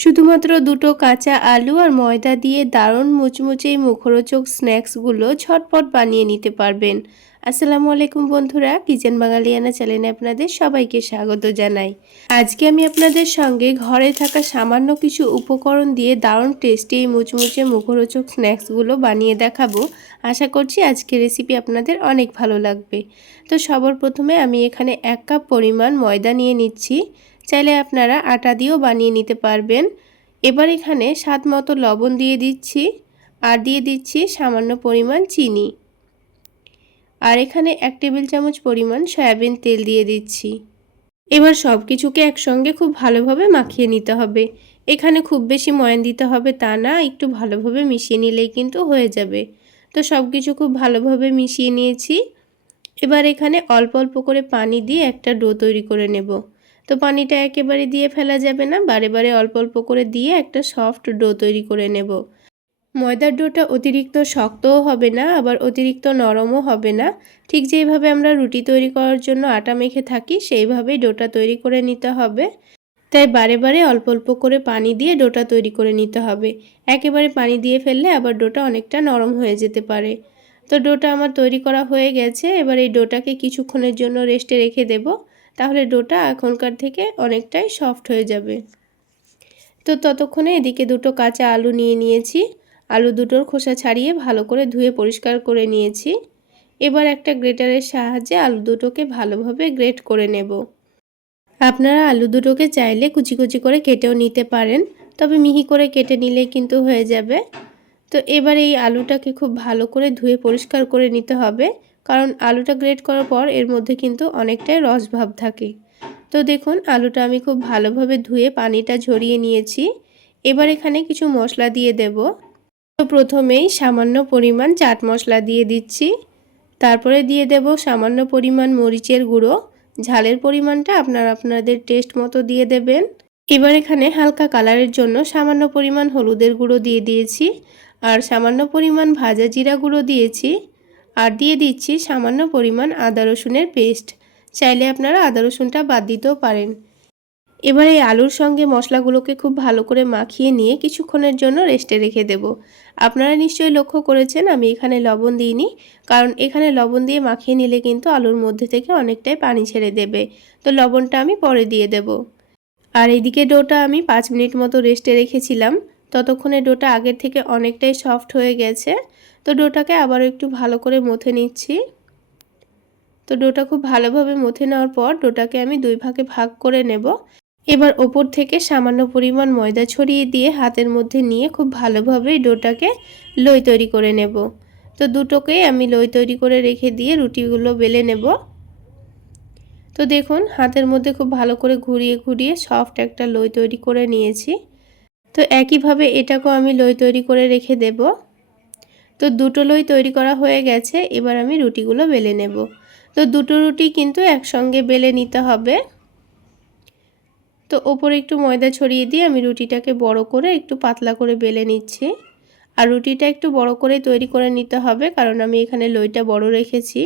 শুধুমাত্র দুটো কাঁচা আলু আর ময়দা দিয়ে দারুণ মুচমুচে মুখরোচক স্ন্যাক্সগুলো ঝটপট বানিয়ে নিতে পারবেন। আসসালামু আলাইকুম বন্ধুরা, কিচেন বাঙালিয়ানা চ্যানেলে আপনাদের সবাইকে স্বাগত জানাই। আজকে আমি আপনাদের সঙ্গে ঘরে থাকা সামান্য কিছু উপকরণ দিয়ে দারুণ টেস্টি এই মুচমুচে মুখরোচক স্ন্যাক্সগুলো বানিয়ে দেখাবো। আশা করছি আজকের রেসিপি আপনাদের অনেক ভালো লাগবে। তো সবার প্রথমে আমি এখানে এক কাপ পরিমাণ ময়দা নিয়ে নিচ্ছি। চাইলে আপনারা আটা দিয়েও বানিয়ে নিতে পারবেন। এবার এখানে স্বাদ মতো লবণ দিয়ে দিচ্ছি আর দিয়ে দিচ্ছি সামান্য পরিমাণ চিনি। আর এখানে এক টেবিল চামচ পরিমাণ সয়াবিন তেল দিয়ে দিচ্ছি। এবার সব কিছুকে একসঙ্গে খুব ভালোভাবে মাখিয়ে নিতে হবে। এখানে খুব বেশি ময়ান দিতে হবে তা না, একটু ভালোভাবে মিশিয়ে নিলেই কিন্তু হয়ে যাবে। তো সব কিছু খুব ভালোভাবে মিশিয়ে নিয়েছি। এবার এখানে অল্প অল্প করে পানি দিয়ে একটা ডো তৈরি করে নেব। তো পানিটা একেবারে দিয়ে ফেলা যাবে না, বারে বারে অল্প অল্প করে দিয়ে একটা সফট ডো তৈরি করে নেব। ময়দার ডোটা অতিরিক্ত শক্তও হবে না, আবার অতিরিক্ত নরমও হবে না। ঠিক যেইভাবে আমরা রুটি তৈরি করার জন্য আটা মেখে থাকি সেইভাবেই ডোটা তৈরি করে নিতে হবে। তাই বারে বারে অল্প অল্প করে পানি দিয়ে ডোটা তৈরি করে নিতে হবে। একেবারে পানি দিয়ে ফেললে আবার ডোটা অনেকটা নরম হয়ে যেতে পারে। তো ডোটা আমার তৈরি করা হয়ে গেছে, এবার এই ডোটাকে কিছুক্ষণের জন্য রেস্টে রেখে দেবো। তাহলে ডোটা এখনকার থেকে অনেকটাই সফট হয়ে যাবে। তো ততক্ষণে এদিকে দুটো কাঁচা আলু নিয়ে নিয়েছি। আলু দুটোর খোসা ছাড়িয়ে ভালো করে ধুয়ে পরিষ্কার করে নিয়েছি। এবার একটা গ্রেটারের সাহায্যে আলু দুটোকে ভালোভাবে গ্রেট করে নেব। আপনারা আলু দুটোকে চাইলে কুচি কুচি করে কেটেও নিতে পারেন, তবে মিহি করে কেটে নিলে কিন্তু হয়ে যাবে। তো এবার এই আলুটাকে খুব ভালো করে ধুয়ে পরিষ্কার করে নিতে হবে। কারণ আলুটা গ্রেট করার পর এর মধ্যে কিন্তু অনেকটাই রস ভাব থাকে। তো দেখুন, আলুটা আমি খুব ভালোভাবে ধুয়ে পানিটা ঝরিয়ে নিয়েছি। এবার এখানে কিছু মশলা দিয়ে দেব। তো প্রথমেই সামান্য পরিমাণ চাট মশলা দিয়ে দিচ্ছি। তারপরে দিয়ে দেব সামান্য পরিমাণ মরিচের গুঁড়ো। ঝালের পরিমাণটা আপনারা আপনাদের টেস্ট মতো দিয়ে দেবেন। এবার এখানে হালকা কালারের জন্য সামান্য পরিমাণ হলুদের গুঁড়ো দিয়ে দিয়েছি। আর সামান্য পরিমাণ ভাজা জিরা গুঁড়ো দিয়েছি। আর দিয়ে দিচ্ছি সামান্য পরিমাণ আদা রসুনের পেস্ট। চাইলে আপনারা আদা রসুনটা বাদ দিতেও পারেন। এবার এই আলুর সঙ্গে মশলাগুলোকে খুব ভালো করে মাখিয়ে নিয়ে কিছুক্ষণের জন্য রেস্টে রেখে দেব। আপনারা নিশ্চয়ই লক্ষ্য করেছেন আমি এখানে লবণ দিইনি, কারণ এখানে লবণ দিয়ে মাখিয়ে নিলে কিন্তু আলুর মধ্যে থেকে অনেকটাই পানি ছেড়ে দেবে। তো লবণটা আমি পরে দিয়ে দেব। আর এইদিকে ডোটা আমি পাঁচ মিনিট মতো রেস্টে রেখেছিলাম। ততক্ষণে ডোটা আগের থেকে অনেকটাই সফট হয়ে গেছে। তো ডোটাকে আবারও একটু ভালো করে মথে নিচ্ছি। তো ডোটা খুব ভালোভাবে মথে নেওয়ার পর ডোটাকে আমি দুই ভাগে ভাগ করে নেব। এবার ওপর থেকে সামান্য পরিমাণ ময়দা ছড়িয়ে দিয়ে হাতের মধ্যে নিয়ে খুব ভালোভাবে ডোটাকে লই তৈরি করে নেব। তো দুটোকেই আমি লই তৈরি করে রেখে দিয়ে রুটিগুলো বেলে নেব। তো দেখুন, হাতের মধ্যে খুব ভালো করে ঘুরিয়ে ঘুরিয়ে সফট একটা লই তৈরি করে নিয়েছি। তো একইভাবে এটাকেও আমি লই তৈরি করে রেখে দেবো। তো দুটো লই তৈরি করা হয়ে গেছে, এবার আমি রুটিগুলো বেলে নেব। তো দুটো রুটি কিন্তু একসঙ্গে বেলে নিতে হবে। তো ওপরে একটু ময়দা ছড়িয়ে দিয়ে আমি রুটিটাকে বড় করে একটু পাতলা করে বেলে নিচ্ছি। আর রুটিটা একটু বড় করে তৈরি করে নিতে হবে, কারণ আমি এখানে লইটা বড় রেখেছি।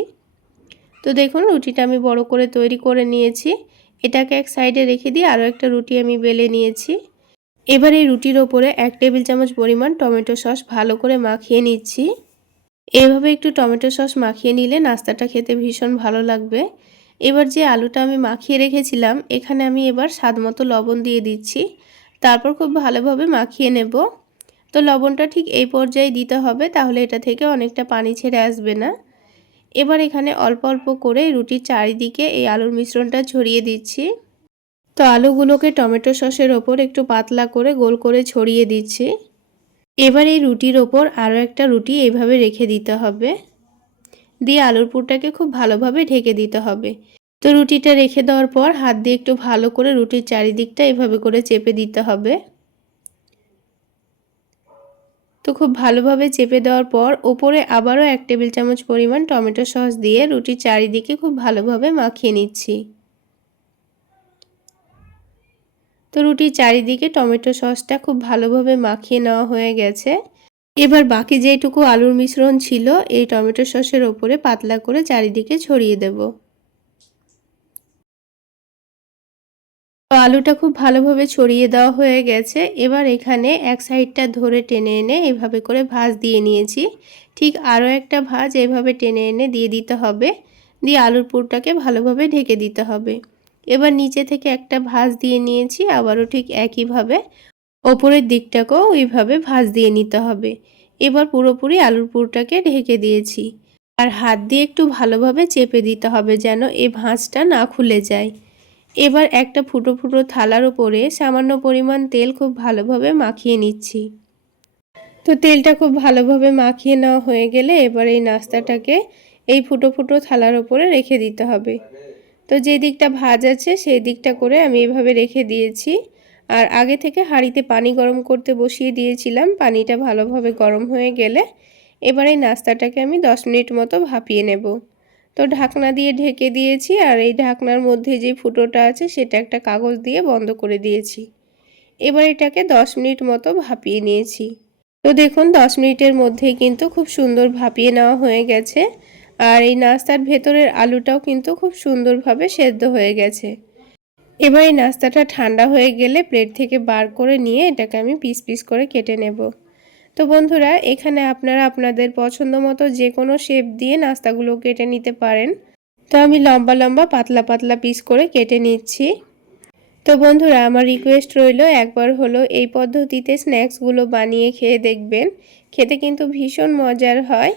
তো দেখুন, রুটিটা আমি বড় করে তৈরি করে নিয়েছি। এটাকে এক সাইডে রেখে দিয়ে আরও একটা রুটি আমি বেলে নিয়েছি। এবার এই রুটির ওপরে এক টেবিল চামচ পরিমাণ টমেটো সস ভালো করে মাখিয়ে নিচ্ছি। এভাবে একটু টমেটো সস মাখিয়ে নিলে নাস্তাটা খেতে ভীষণ ভালো লাগবে। এবার যে আলুটা আমি মাখিয়ে রেখেছিলাম, এখানে আমি এবার স্বাদ মতো লবণ দিয়ে দিচ্ছি। তারপর খুব ভালোভাবে মাখিয়ে নেব। তো লবণটা ঠিক এই পর্যায়ে দিতে হবে, তাহলে এটা থেকে অনেকটা পানি ছেড়ে আসবে না। এবার এখানে অল্প অল্প করে রুটির চারিদিকে এই আলুর মিশ্রণটা ছড়িয়ে দিচ্ছি। তো আলুগুলোকে টমেটো সসের ওপর একটু পাতলা করে গোল করে ছড়িয়ে দিচ্ছি। এবার এই রুটির ওপর আরও একটা রুটি এইভাবে রেখে দিতে হবে। দিয়ে আলুর পুরটাকে খুব ভালোভাবে ঢেকে দিতে হবে। তো রুটিটা রেখে দেওয়ার পর হাত দিয়ে একটু ভালো করে রুটির চারিদিকটা এভাবে করে চেপে দিতে হবে। তো খুব ভালোভাবে চেপে দেওয়ার পর ওপরে আবারও এক টেবিল চামচ পরিমাণ টমেটো সস দিয়ে রুটির চারিদিকে খুব ভালোভাবে মাখিয়ে নিচ্ছি। তো রুটির চারিদিকে টমেটো সসটা খুব ভালোভাবে মাখিয়ে নেওয়া হয়ে গেছে। এবার বাকি যেটুকু আলুর মিশ্রণ ছিল, এই টমেটো সসের ওপরে পাতলা করে চারিদিকে ছড়িয়ে দেব। তো আলুটা খুব ভালোভাবে ছড়িয়ে দেওয়া হয়ে গেছে। এবার এখানে এক সাইডটা ধরে টেনে এনে এভাবে করে ভাজ দিয়ে নিয়েছি। ঠিক আরও একটা ভাজ এভাবে টেনে এনে দিয়ে দিতে হবে। দিয়ে আলুর পুরটাকে ভালোভাবে ঢেকে দিতে হবে। এবার নিচে থেকে একটা ভাঁজ দিয়ে নিয়েছি, আবারও ঠিক একইভাবে ওপরের দিকটাকেও ওইভাবে ভাঁজ দিয়ে নিতে হবে। এবার পুরোপুরি আলুর পুরটাকে ঢেকে দিয়েছি আর হাত দিয়ে একটু ভালোভাবে চেপে দিতে হবে যেন এই ভাঁজটা না খুলে যায়। এবার একটা ফুটো ফুটো থালার ওপরে সামান্য পরিমাণ তেল খুব ভালোভাবে মাখিয়ে নিচ্ছি। তো তেলটা খুব ভালোভাবে মাখিয়ে নেওয়া হয়ে গেলে এবার এই নাস্তাটাকে এই ফুটো ফুটো থালার ওপরে রেখে দিতে হবে। তো যে দিকটা ভাজ আছে, সেই দিকটা করে আমি এভাবে রেখে দিয়েছি। আর আগে থেকে হাঁড়িতে পানি গরম করতে বসিয়ে দিয়েছিলাম। পানিটা ভালোভাবে গরম হয়ে গেলে এবার এই নাস্তাটাকে আমি দশ মিনিট মতো ভাপিয়ে নেব। তো ঢাকনা দিয়ে ঢেকে দিয়েছি আর এই ঢাকনার মধ্যে যে ফুটোটা আছে, সেটা একটা কাগজ দিয়ে বন্ধ করে দিয়েছি। এবার এটাকে দশ মিনিট মতো ভাপিয়ে নিয়েছি। তো দেখুন, দশ মিনিটের মধ্যেই কিন্তু খুব সুন্দর ভাপিয়ে নেওয়া হয়ে গেছে। আর এই নাস্তার ভেতরের আলুটাও কিন্তু খুব সুন্দরভাবে সেদ্ধ হয়ে গেছে। এবার এই নাস্তাটা ঠান্ডা হয়ে গেলে প্লেট থেকে বার করে নিয়ে এটাকে আমি পিস পিস করে কেটে নেব। তো বন্ধুরা, এখানে আপনারা আপনাদের পছন্দ মতো যে কোনো শেপ দিয়ে নাস্তাগুলো কেটে নিতে পারেন। তো আমি লম্বা লম্বা পাতলা পাতলা পিস করে কেটে নিচ্ছি। তো বন্ধুরা, আমার রিকোয়েস্ট রইল একবার হলো এই পদ্ধতিতে স্ন্যাক্সগুলো বানিয়ে খেয়ে দেখবেন। খেতে কিন্তু ভীষণ মজার হয়।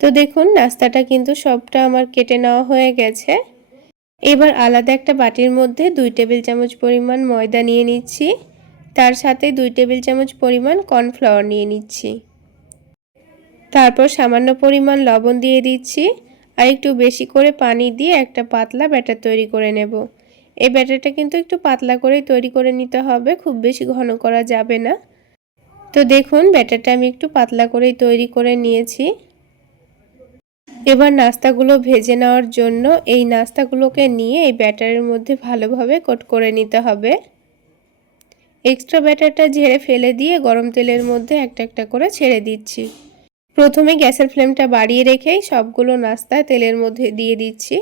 তো দেখুন, নাস্তাটা কিন্তু সবটা আমার কেটে নেওয়া হয়ে গেছে। এবার আলাদা একটা বাটির মধ্যে দুই টেবিল চামচ পরিমাণ ময়দা নিয়ে নিচ্ছি। তার সাথে দুই টেবিল চামচ পরিমাণ কর্নফ্লাওয়ার নিয়ে নিচ্ছি। তারপর সামান্য পরিমাণ লবণ দিয়ে দিচ্ছি। আর একটু বেশি করে পানি দিয়ে একটা পাতলা ব্যাটার তৈরি করে নেব। এই ব্যাটারটা কিন্তু একটু পাতলা করেই তৈরি করে নিতে হবে, খুব বেশি ঘন করা যাবে না। তো দেখুন, ব্যাটারটা আমি একটু পাতলা করেই তৈরি করে নিয়েছি। এবার নাস্তাগুলো ভেজে নেওয়ার জন্য এই নাস্তাগুলোকে নিয়ে এই ব্যাটারের মধ্যে ভালোভাবে কোট করে নিতে হবে। এক্সট্রা ব্যাটারটা ঝেড়ে ফেলে দিয়ে গরম তেলের মধ্যে একটা একটা করে ছেড়ে দিচ্ছি। প্রথমে গ্যাসের ফ্লেমটা বাড়িয়ে রেখেই সবগুলো নাস্তা তেলের মধ্যে দিয়ে দিচ্ছি।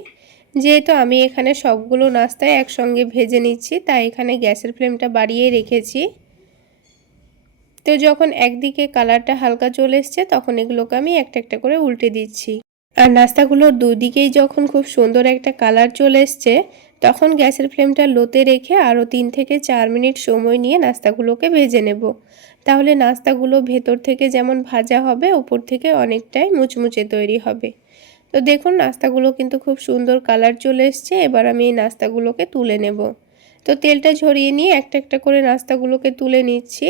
যেহেতু আমি এখানে সবগুলো নাস্তায় একসঙ্গে ভেজে নিচ্ছি, তাই এখানে গ্যাসের ফ্লেমটা বাড়িয়ে রেখেছি। তো যখন একদিকে কালারটা হালকা চলে এসছে, তখন এগুলোকে আমি একটা একটা করে উল্টে দিচ্ছি। আর নাস্তাগুলোর দুদিকেই যখন খুব সুন্দর একটা কালার চলে এসছে, তখন গ্যাসের ফ্লেমটা লোতে রেখে আরও তিন থেকে চার মিনিট সময় নিয়ে নাস্তাগুলোকে ভেজে নেব। তাহলে নাস্তাগুলো ভেতর থেকে যেমন ভাজা হবে, ওপর থেকে অনেকটাই মুচমুচে তৈরি হবে। তো দেখুন, নাস্তাগুলো কিন্তু খুব সুন্দর কালার চলে এসছে, এবার আমি এই নাস্তাগুলোকে তুলে নেব। তো তেলটা ঝরিয়ে নিয়ে একটা একটা করে নাস্তাগুলোকে তুলে নিচ্ছি।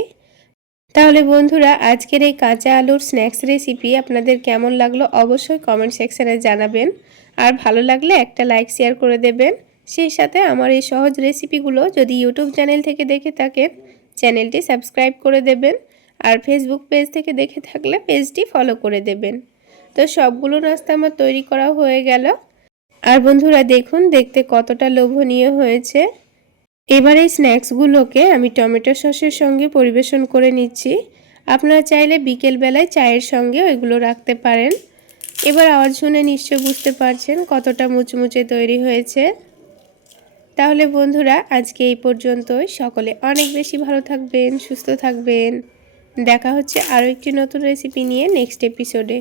তাহলে বন্ধুরা, আজকের এই কাঁচা আলুর স্ন্যাক্স রেসিপি আপনাদের কেমন লাগল অবশ্যই কমেন্ট সেকশানে জানাবেন। আর ভালো লাগলে একটা লাইক শেয়ার করে দেবেন। সেই সাথে আমার এই সহজ রেসিপিগুলো যদি ইউটিউব চ্যানেল থেকে দেখে থাকেন চ্যানেলটি সাবস্ক্রাইব করে দেবেন। আর ফেসবুক পেজ থেকে দেখে থাকলে পেজটি ফলো করে দেবেন। তো সবগুলো নাস্তা আমার তৈরি করা হয়ে গেল। আর বন্ধুরা, দেখুন, দেখতে কতটা লোভনীয় হয়েছে। এবার এই স্ন্যাক্সগুলোকে আমি টমেটো সসের সঙ্গে পরিবেশন করে নিচ্ছি। আপনারা চাইলে বিকেলবেলায় চায়ের সঙ্গে এগুলো রাখতে পারেন। এবার আওয়াজ শুনে নিশ্চয় বুঝতে পারছেন কতটা মুচমুচে তৈরি হয়েছে। তাহলে বন্ধুরা, আজকে এই পর্যন্তই। সকলে অনেক বেশি ভালো থাকবেন, সুস্থ থাকবেন। দেখা হচ্ছে আরও একটি নতুন রেসিপি নিয়ে নেক্সট এপিসোডে